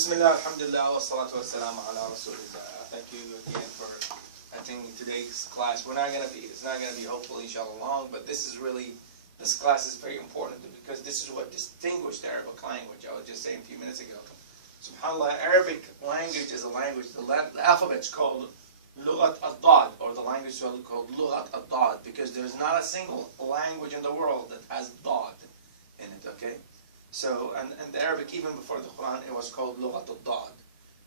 Bismillah, alhamdulillah, wa salatu wa salam ala rasulillah. Thank you again for attending today's class. It's not going to be hopefully inshallah long, but this class is very important because this is what distinguished the Arabic language. I was just saying a few minutes ago. SubhanAllah, Arabic language is a language, the alphabet's called Lughat al-Dad, or the language is called Lughat al-Dad, because there's not a single language in the world that has Dad in it, okay? So, and the Arabic, even before the Quran, it was called Lughat al-Dad,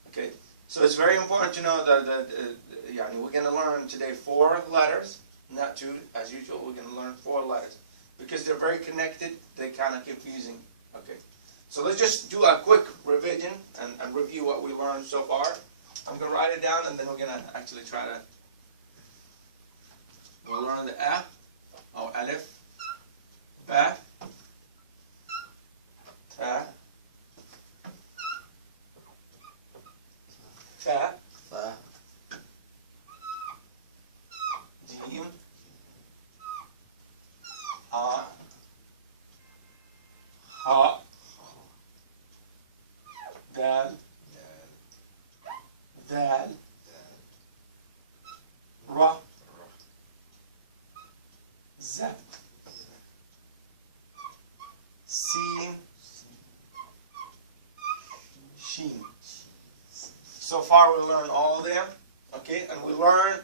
okay? So it's very important to know that we're going to learn today 4 letters, not 2, as usual. We're going to learn 4 letters, because they're very connected, they're kind of confusing, okay? So let's just do a quick revision and review what we learned so far. I'm going to write it down, and then we're going to actually we'll learn the A, or Alif, Ba, Ta, Ta, Jim, Ha, Ha, Dal, Dal, Ra, Z, Sin, Shin. So far we learned all of them, okay? And we learn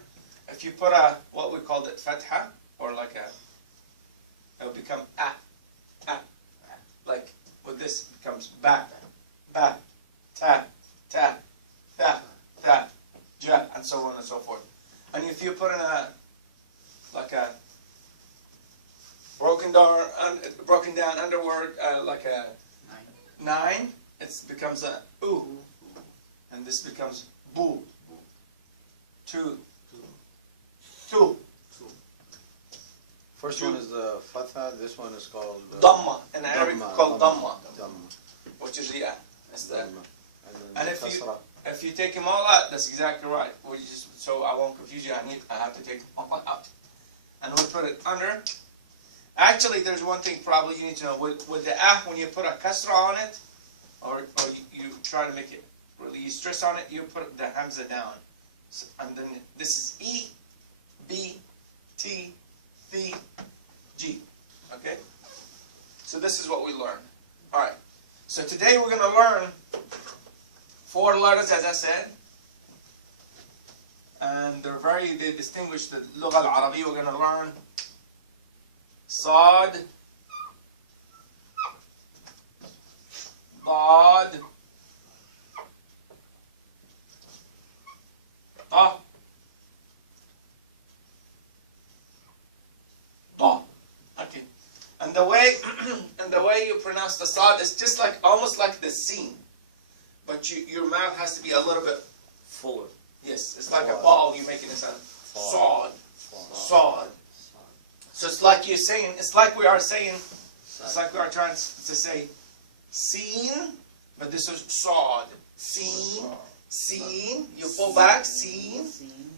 if you put what we called it fatha, or like it will become a. Like with this it becomes ba, ta, ta, ta, ja, and so on and so forth. And if you put in a broken down underword, like a 9, it becomes a oo, and this becomes boo, 2, 2. First one is the fatha, this one is called Dhamma, in Arabic called Dhamma, which is the and if you take them all out, that's exactly right. So I won't confuse you, I have to take them all out. And we'll put it under. Actually, there's one thing probably you need to know. With the when you put a kasra on it, or you try to make it really, you stress on it, you put the hamza down. So, and then this is E, B, T, C, G. Okay? So this is what we learned. Alright. So today we're going to learn 4 letters, as I said. And they distinguish the Lugha al-Arabi. We're going to learn Sad, Dad, Ta, Da. Okay. And the way you pronounce the Sad is just almost like the Sin. But your mouth has to be a little bit fuller. Yes, it's like a ball you're making a sound. Sad. Sad. So it's like you're saying, it's like we are trying to say seen, but this is sad. Seen, seen, you pull back, seen.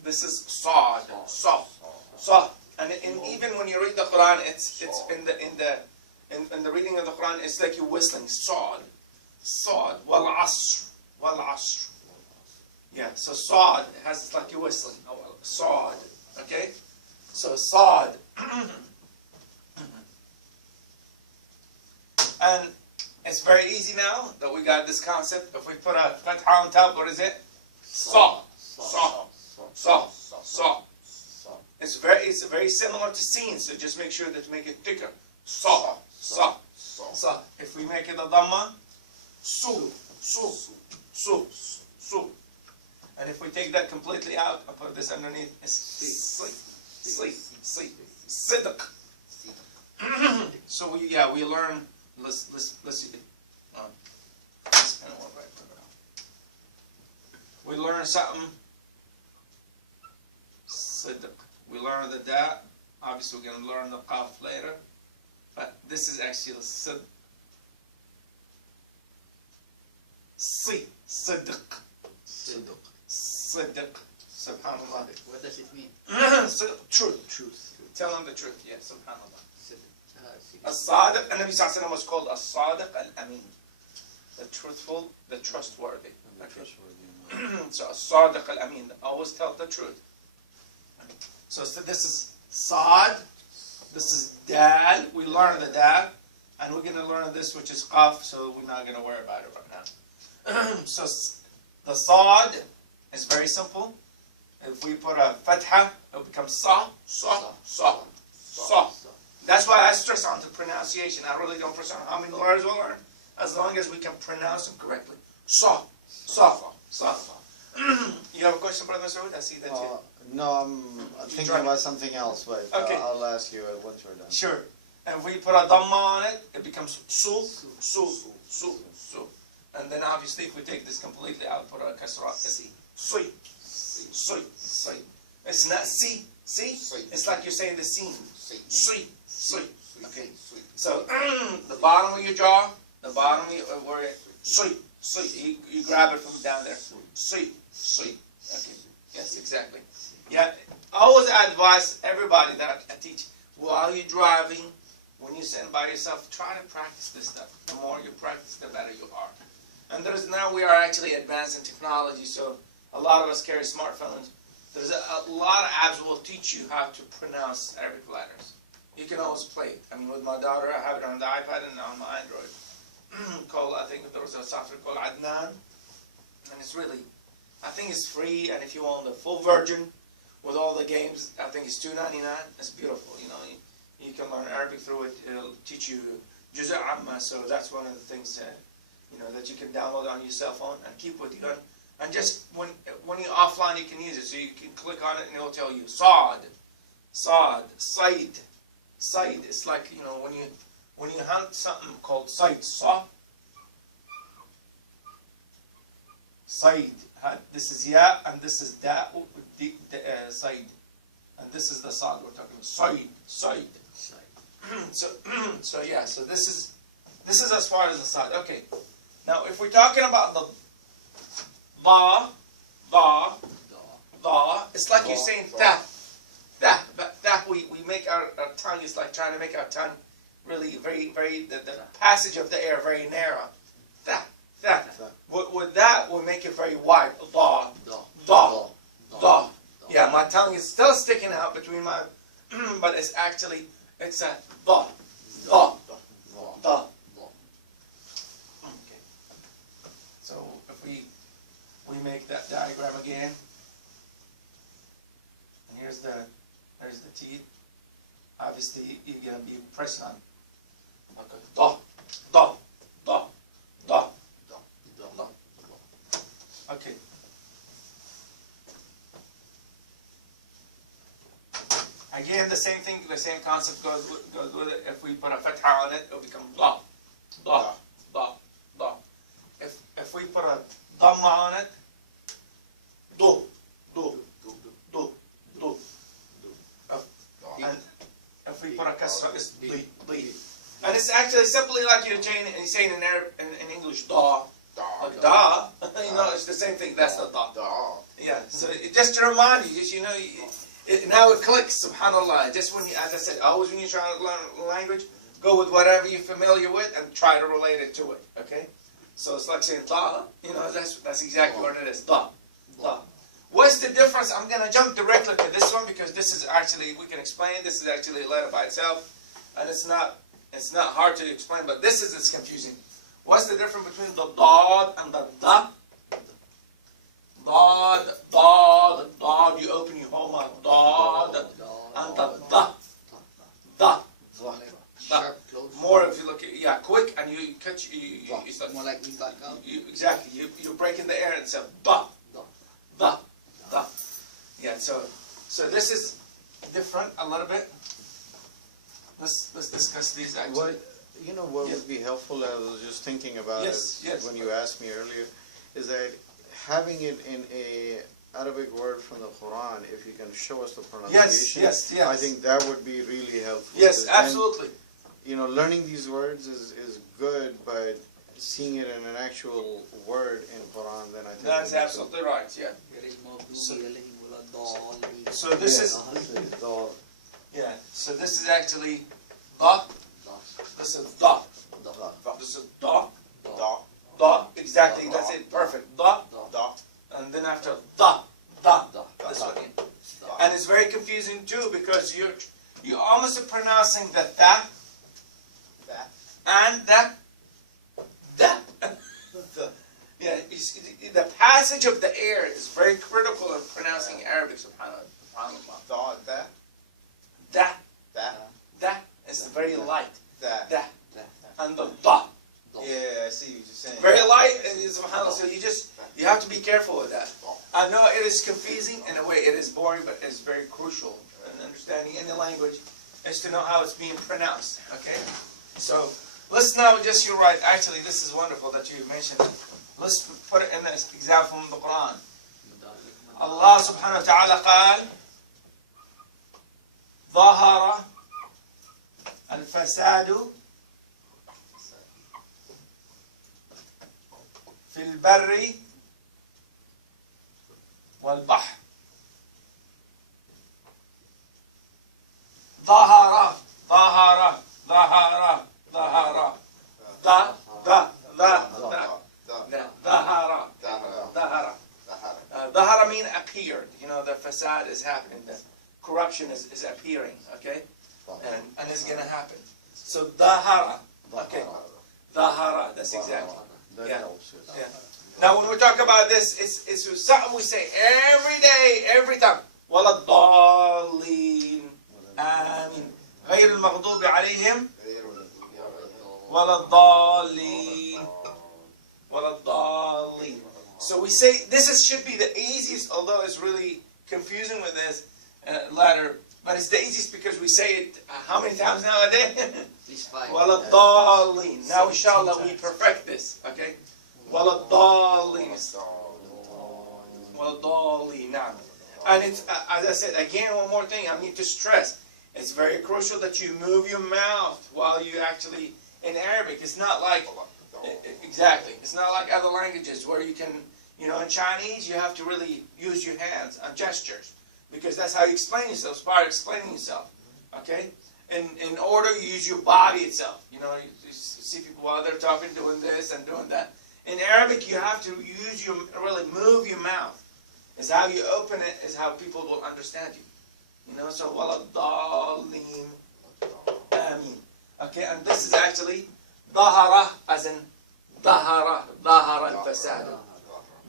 This is sad. Sad. And even when you read the Quran, it's in the reading of the Quran, it's like you're whistling. Sad. Sad. Wal asr. Wal asr. Yeah, so sad, it's like you're whistling. Sad. Okay? So sad. And it's very easy now that we got this concept. If we put a fatha on top, what is it? Sa. Sa. Sa. Sa. It's very similar to sin, so just make sure that make it thicker. Sa. Sa. Sa. If we make it a dhamma, su. Su. Su. Su. And if we take that completely out and put this underneath, it's sleep. Sleep. Sleep. Sidq. So we learn. Let's see. We learn something. Sidq. We learn the da. Obviously, we're going to learn the qaf later. But this is actually the sid. Sidq. Sidq. Sidq. Subhanallah. What does it mean? Truth. Tell them the truth. Yeah, subhanallah. As-Sadiq, and Nabi Sallallahu Alaihi Wasallam was called As-Sadiq Al-Amin. the truthful, the trustworthy. And the Okay. trustworthy. So Sadiq al-Amin, always tell the truth. So this is Sad, this is Dal, we learned the Dal, and we're going to learn this which is Qaf, so we're not going to worry about it right now. So the Sad is very simple. If we put a Fatha, it becomes Sa, Sa, Sa, Sa. That's why I stress on the pronunciation. I really don't stress on how many letters we'll learn, as long as we can pronounce them correctly. Sa, Sa, Sa. You have a question, Brother Saud? I see that too. No, I'm thinking about something else, but Okay. I'll ask you once we're done. Sure. And if we put a Dhamma on it, it becomes Su, Su, Su, Su. And then obviously if we take this completely, I'll put a Kasra. Sui, Sui, Sui. It's not Si, Si. It's like you're saying the Sin. Sui, Sui. Okay. So the bottom of your jaw, the bottom of your, where Sui, Sui. You grab it from down there. Sui, Sui. Okay. Yes, exactly. Yeah. I always advise everybody that I teach, while you're driving, when you sit by yourself, try to practice this stuff. The more you practice, the better you are. And now we are actually advanced in technology, so a lot of us carry smartphones. There's a lot of apps will teach you how to pronounce Arabic letters. You can always play it. I mean, with my daughter, I have it on the iPad and on my Android. I think there was a software called Adnan, and it's really, I think it's free, and if you want the full version with all the games, I think it's $2.99. It's beautiful, you know. You can learn Arabic through it. It'll teach you Juz' Amma, so that's one of the things that, you know, that you can download on your cell phone and keep with you. And just when you're offline, you can use it. So you can click on it and it'll tell you Saad, Saad, Said, Said. It's like, you know, when you hunt something called Said, Sa, Said. This is Ya and this is Da, Said. And this is the Saad we're talking about. Said, Said. So yeah, so this is as far as the Saad. Okay. Now if we're talking about the Da, it's like you're saying that, but that we make our tongue is like trying to make our tongue really very, the passage of the air very narrow. That. With that, we make it very wide. Da. Yeah, my tongue is still sticking out between my, but it's actually, it's a da. Okay. So if we make that diagram again, and there's the teeth. Obviously, you're gonna be pressing on. Okay. Da. Okay. Again, the same thing, the same concept goes with it. If we put a fatha on it, it'll become da. If we put a dhamma on it, do. And if we put a kasra, it's di. And it's actually simply like you're saying in Arab, in English, da. Like da. You know, it's the same thing. That's the da. Yeah. So just to remind you, just now it clicks. Subhanallah. Just when as I said, always when you're trying to learn a language, go with whatever you're familiar with and try to relate it to it. Okay. So it's like saying da. You know, that's exactly what it is. Da. What's the difference? I'm going to jump directly to this one because this is actually, we can explain. This is actually a letter by itself, and it's not hard to explain. But this is confusing. What's the difference between the dad and the da? Dad. You open your whole mouth. Dad and the da. More if you look at quick and you cut it's like, more like we back out. Exactly. You're breaking the air and say da. Yeah. So this is different a little bit. Let's discuss these actually. What would be helpful, I was just thinking about it when you asked me earlier, is that having it in a Arabic word from the Quran, if you can show us the pronunciation, yes. I think that would be really helpful. Yes, absolutely. Then, learning these words is good, but seeing it in an actual word in Quran, then I think that's absolutely right. Yeah. So this is So this is actually da. This is da. This is da. Exactly, that's it, perfect. Da, and then after da. This one. And it's very confusing too because you're almost pronouncing the tha and the. Yeah, the passage of the air is very critical in pronouncing Arabic. Subhanallah. Da is very light. And the da. Yeah, I see what you're saying. Very light, and subhanAllah, so you have to be careful with that. I know it is confusing, in a way it is boring, but it's very crucial in understanding any language, is to know how it's being pronounced, okay? So, let's now you're right, actually this is wonderful that you mentioned it. Let's put it in this example from the Quran. Allah subhanahu wa ta'ala قال ظهر الفساد في البر والبحر. ظهر ظهر mean appeared. You know, the fasad is happening, the corruption is appearing, okay? And it's going to happen. So ظهر, okay? ظهر, that's exactly. Yeah. Now when we talk about this, it's something we say every day, every time. ولا الضالين آمين غير المغضوب عليهم ولا الضالين ولا الضالين. So we say this should be the easiest, although it's really confusing with this letter, but it's the easiest because we say it how many times now a day? ولا الضالين. Now inshallah we perfect this, okay? ولا الضالين ولا الضالين. نعم. And it's, as I said, again, one more thing I need to stress. It's very crucial that you move your mouth while you actually, in Arabic, it's not like, exactly, it's not like other languages where you can, you know, in Chinese, you have to really use your hands and gestures. Because that's how you explain yourself, it's part of explaining yourself, okay? In order, you use your body itself. You know, you see people while they're talking, doing this and doing that. In Arabic, you have to really move your mouth. It's how you open it, is how people will understand you. You know, so wala dalim, amin. Okay, and this is actually ظهر, as in ظهر الفساد.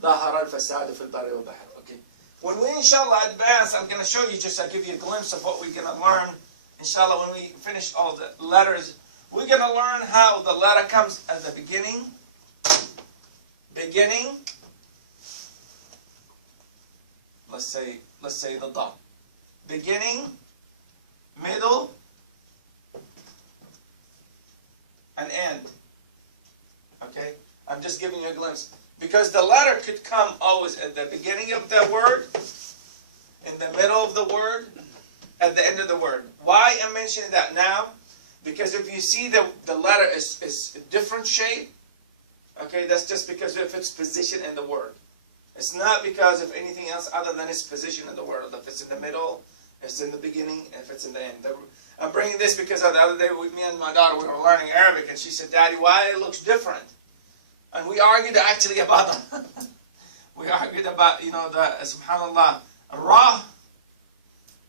ظهر الفساد في البر والبحر. Okay. When we inshallah advance, I'm going to show you, I'll give you a glimpse of what we're going to learn. Inshallah, when we finish all the letters, we're going to learn how the letter comes at the beginning. Let's say the da. Beginning, middle, and end. Okay? I'm just giving you a glimpse. Because the letter could come always at the beginning of the word, in the middle of the word, at the end of the word. Why I'm mentioning that now? Because if you see the letter is a different shape, okay, that's just because of its position in the word. It's not because of anything else other than its position in the word. If it's in the middle, if it's in the beginning, if it's in the end. I'm bringing this because the other day with me and my daughter, we were learning Arabic, and she said, Daddy, why it looks different? And we argued actually about we argued about, you know, the subhanallah, ra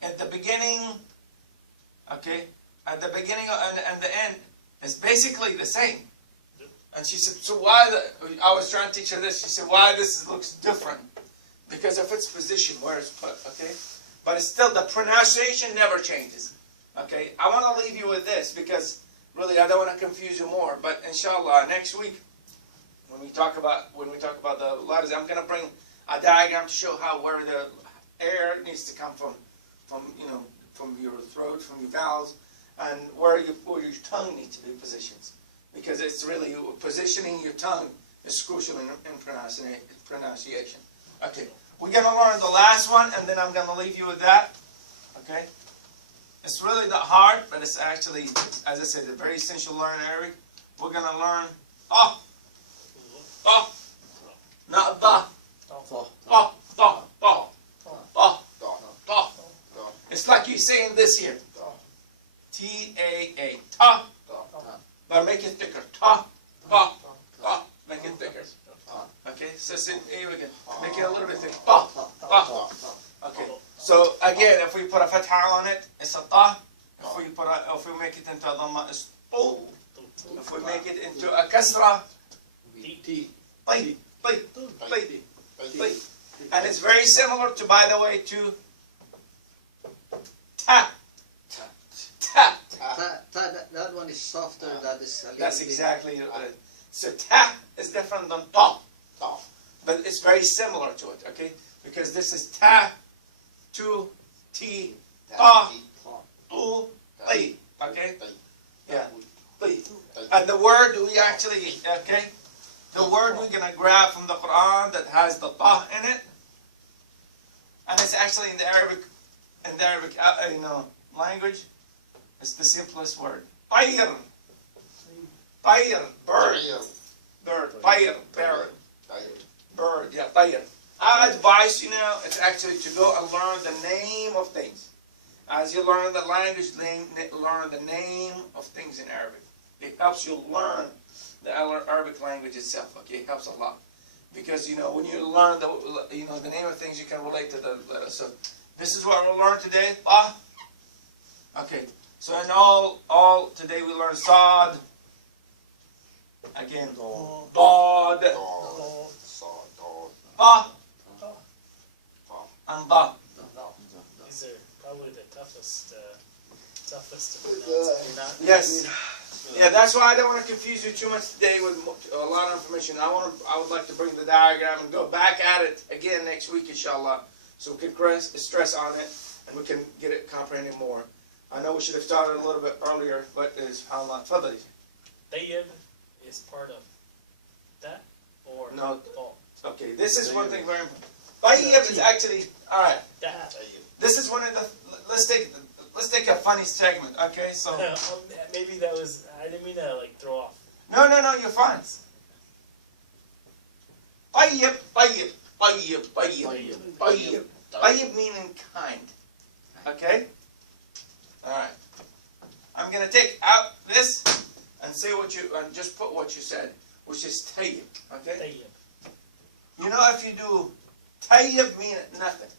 at the beginning, okay, at the beginning and the end is basically the same. And she said, so why I was trying to teach her this, she said, why this looks different? Because of its position, where it's put, okay? But it's still, the pronunciation never changes, okay? I want to leave you with this, because really I don't want to confuse you more, but inshallah, next week, when we talk about the letters, I'm going to bring a diagram to show where the air needs to come from you know, from your throat, from your vowels, and where your tongue needs to be positioned. Because it's really positioning your tongue is crucial in pronunciation. Okay, we're going to learn the last one, and then I'm going to leave you with that. Okay, it's really not hard, but it's actually, as I said, a very essential learn area. We're going to learn not the. It's like you're saying this here. T-A-A. Ta. But make it thicker. Ta. Make it thicker. Okay, so here we go. Make it a little bit thick. Ta, ta. Okay. So again, if we put a fatha on it, it's a ta. If we make it into a dhamma, it's tu. If we make it into a kasra, ti. And it's very similar to, by the way, to ta. Ta. That one is softer. That is. That's exactly it. So ta is different than ta. But it's very similar to it, okay? Because this is ta, tu, ti, ta, tu, ti. Okay? Yeah. Ti. And the word we actually, okay? The word we're going to grab from the Quran that has the ta in it, and it's actually in the Arabic language, it's the simplest word. Tayr. Tayr. Bird. Bird. Tayr. Bird. Bird. Yeah, tayr. I advise you now, it's actually to go and learn the name of things. As you learn the language, learn the name of things in Arabic. It helps you learn the Arabic language itself. Okay, it helps a lot. Because, when you learn the name of things, you can relate to the letters. So, this is what we'll learn today. Ba. Okay. So, in all today we learn Sad. Again. Dad. Ba. And Da. These are probably the toughest to pronounce. Yes. Yeah, that's why I don't want to confuse you too much today with a lot of information. I would like to bring the diagram and go back at it again next week, inshallah, so we can stress on it and we can get it comprehending more. I know we should have started a little bit earlier, but subhanAllah. Fadali. Tayyib is part of that or no? All? Okay, this is one thing very important. Tayyib is actually alright. This is one of the. Let's take a funny segment, okay? So maybe that was. I didn't mean to throw off. No, you're fine. Tayyib, tayyib, tayyib, tayyib, tayyib. Tayyib meaning kind. Okay? Alright. I'm gonna take out this and say and just put what you said, which is tayyib. Okay? Tayyib. If you do tayyib mean nothing.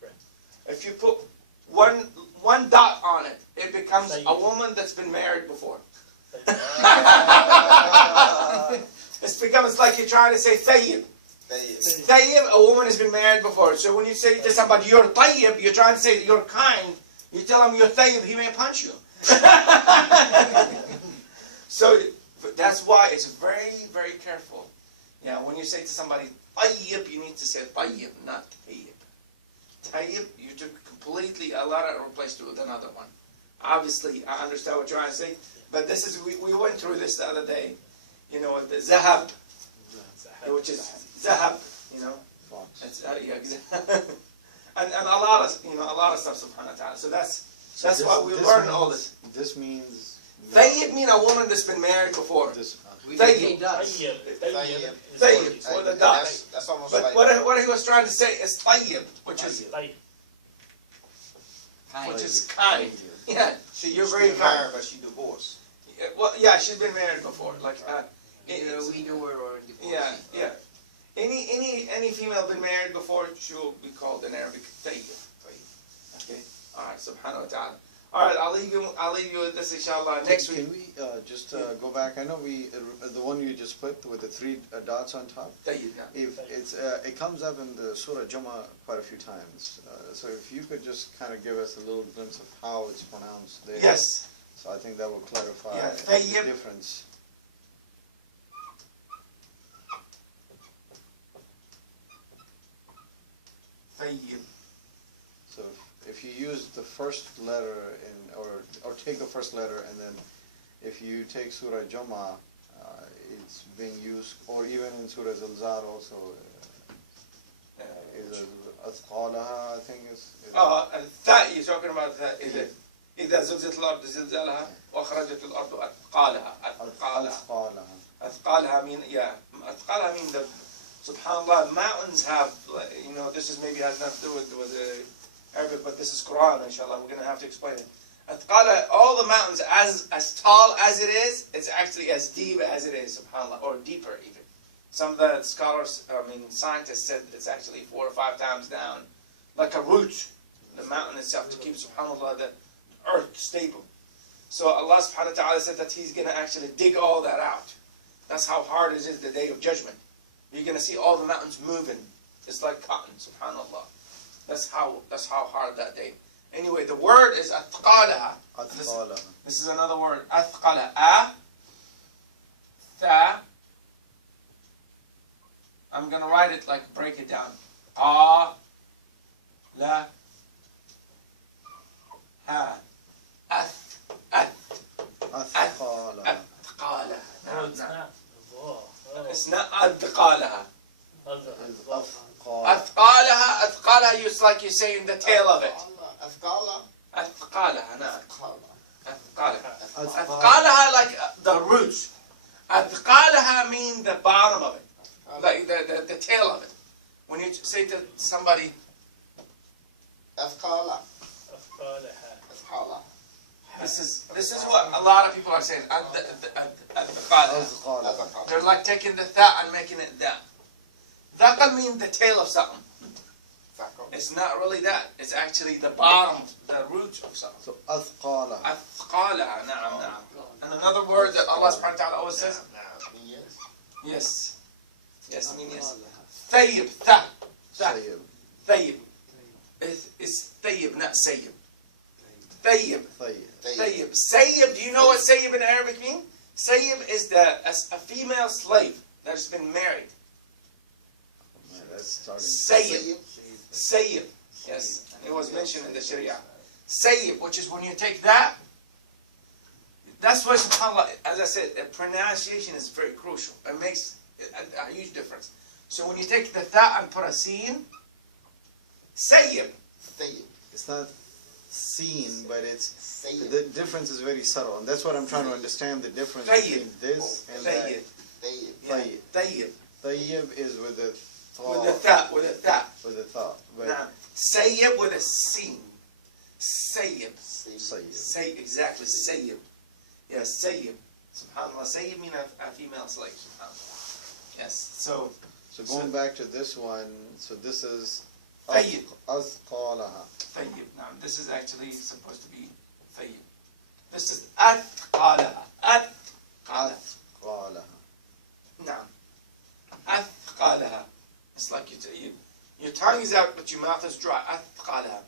Right. If you put one dot on it, it becomes a woman that's been married before. It becomes like you're trying to say tayyib. Tayyib, a woman has been married before. So when you say to somebody, you're tayyib, you're trying to say that you're kind. You tell him you're tayyib, he may punch you. So that's why it's very, very careful. Yeah, when you say to somebody tayyib, you need to say tayyib, not tayyib. Tayyib, you took completely a lot and replaced it with another one. Obviously, I understand what you're trying to say, but this is we went through this the other day. With the zahab, which is zahab. It's, and a lot of stuff. Subhanahu wa ta'ala. So that's why we learn all this. This means. Tayyib mean a woman that's been married before. Tayyib. Tayyib. With a dot. That's almost but like. What he was trying to say is tayyib, which is kind. Yeah, you're very kind. But she divorced. Well, yeah, she's been married before. We know her or divorced. Yeah. Any female been married before, she will be called in Arabic tayyib. Okay. All right. Subhanahu wa ta'ala. All right. I'll leave you with this, inshallah. Next week. Can we just go back? I know the one you just put with the 3 dots on top. Tayyib. If it's it comes up in the Surah Jum'ah quite a few times. So if you could just kind of give us a little glimpse of how it's pronounced there. Yes. So I think that will clarify the difference. Tayyib. So if you use the first letter or take the first letter, and then if you take Surah Jum'ah, it's being used, or even in Surah Zilzal also. Is Athqalaha, I think is. That you're talking about that. Is it? إذا زلزلت الأرض زلزالها وأخرجت الأرض أثقالها. أثقالها mean أثقالها mean the subhanallah mountains have this is maybe has nothing to do with Arabic, but this is Quran, inshallah. We're going to have to explain it. أثقالها, all the mountains as tall as it is, it's actually as deep as it is, subhanallah, or deeper even. Some of the scholars, scientists said it's actually 4 or 5 times down, like a root, the mountain itself, to keep, subhanAllah, the earth stable. So Allah subhanahu wa ta'ala said that He's going to actually dig all that out. That's how hard it is the day of judgment. You're going to see all the mountains moving. It's like cotton, subhanAllah. That's how hard that day. Anyway, the word is athqalaha. This is another word. Athqala. Tha. I'm going to write it like, break it down. La. Ha. Athqalaha. Athqalaha. No, it's not. Oh. It's not athqalaha. Athqalaha. Athqalaha is like you're saying the tail of it. Athqala. Athqalaha, no. Athqalaha like the roots. Athqalaha means the bottom of it. Like the tail of it. When you say to somebody, Athqala. Athqalaha. this is what a lot of people are saying. Athqalaha. They're like taking the tha and making it da. Thaqal means the tail of something. It's not really that. It's actually the bottom, the root of something. So athqalaha. Athqalaha, na'am. And another word that Allah subhanahu wa ta'ala always says, yes. Yes, I mean yes. Thayyib, tha. Sayyib. Thayyib. It's thayyib, not sayyib. Thayyib. Thayyib. Sayyib, do you know what sayyib in Arabic means? Sayyib is a female slave that has been married. Man, that's starting. Sayyib. Sayyib. Yes, it was mentioned in the Sharia. Sayyib, which is when you take that. That's why, subhanAllah, as I said, the pronunciation is very crucial. It makes a huge difference. So when you take the tha and put a sin, sayyib. It's not seen, but the difference is very subtle, and that's what I'm trying to understand, the difference between this and that. Tayyib. Tayyib. Tayyib is with the tha. With the tha. With the tha. With the tha. Now, sayyib with a sin. Sayyib. Sayyib. Say exactly. Sayyib. Yes, sayyib. SubhanAllah. Sayyib means a female slave. SubhanAllah. Yes. So going back to this one, so this is Tayyib. Athqalaha. Tayyib. Now, this is actually supposed to be tayyib. This is athqalaha. Athqalaha. Now, athqalaha. It's like your tongue is out, but your mouth is dry. Athqalaha.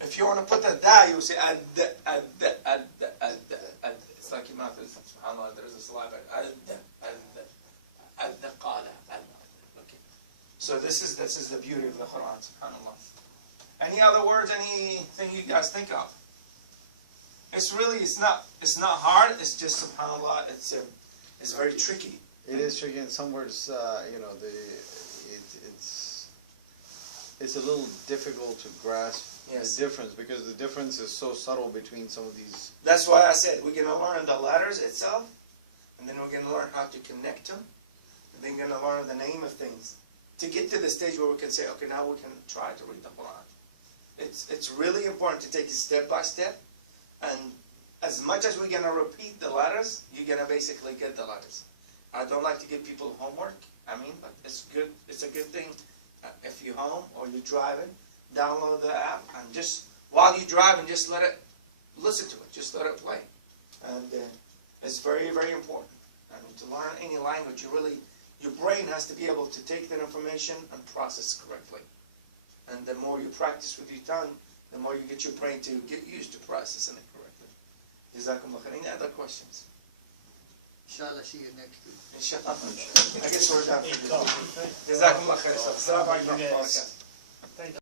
If you want to put the da, you say ad. It's like your mouth is, subhanAllah, there is a saliva. Okay. So this is the beauty of the Quran, subhanAllah. Any other words, anything you guys think of? It's not hard, it's just, subhanAllah, it's very tricky. It is tricky, and some words, it's a little difficult to grasp the difference, because the difference is so subtle between some of these. That's why I said we're going to learn the letters itself, and then we're going to learn how to connect them, and then we're going to learn the name of things, to get to the stage where we can say, okay, now we can try to read the Quran. It's really important to take it step by step, and as much as we're going to repeat the letters, you're going to basically get the letters. I don't like to give people homework, but it's good. It's a good thing if you're home or you're driving, download the app, and just while you're driving, just listen to it, just let it play. And it's very, very important. To learn any language, your brain has to be able to take that information and process correctly. And the more you practice with your tongue, the more you get your brain to get used to processing it correctly. Jazakumullah khair. Any other questions? Inshallah, see you next week. Inshallah. I guess we're done. Jazakumullah khair. Assalamu alaikum.